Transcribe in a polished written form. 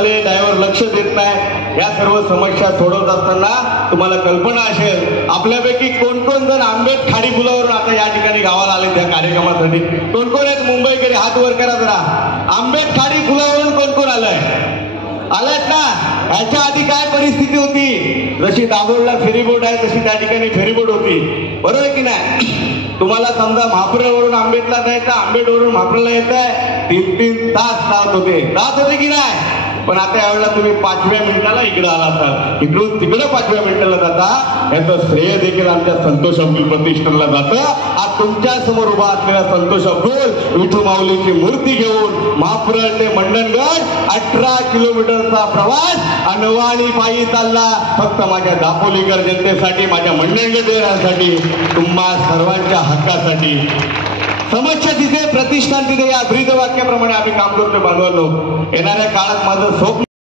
झाले, ड्रायव्हर लक्ष देत नाही, या सर्व समस्या सोडवत असताना तुम्हाला कल्पना असेल आपल्यापैकी कोण कोण जण आंबेड खाडी पुलावरून आता या ठिकाणी गावाला आले त्या कार्यक्रमासाठी. कोण कोण आहेत मुंबईकडे? हात वर करा जरा. आंबेड खाडी पुलावरून कोण कोण आलंय? आलात ना? ह्याच्या आधी काय परिस्थिती होती? जशी दाभोळला फेरीबोट आहे तशी त्या ठिकाणी फेरीबोट होती, बरोबर आहे की नाही? तुम्हाला समजा म्हापऱ्यावरून आंबेडला जायचं, आंबेडवरून म्हापऱ्याला येत आहे, 3-3 तास जात होते की नाही? पण आता यावेळेला तुम्ही 5व्या मिनिटाला इकडे आला तर इकडून तिकडे 5व्या मिनिटाला जाता. याचं श्रेय देखील आमच्या संतोष अब्दुल प्रतिष्ठानला जातं. आज तुमच्या समोर उभा असलेला संतोष अब्दुल विठू माऊलीची मूर्ती घेऊन म्हापरळ ते मंडणगड 18 किलोमीटरचा प्रवास अनवाणी पायी चालला. फक्त माझ्या दापोलीकर जनतेसाठी, माझ्या मंडणगडसाठी, तुम्हा सर्वांच्या हक्कासाठी. समस्या तिथे, प्रतिष्ठान तिथे, या ब्रीदवाक्याप्रमाणे आम्ही काम करतोय बांधवांनो. येणाऱ्या काळात माझं स्वप्न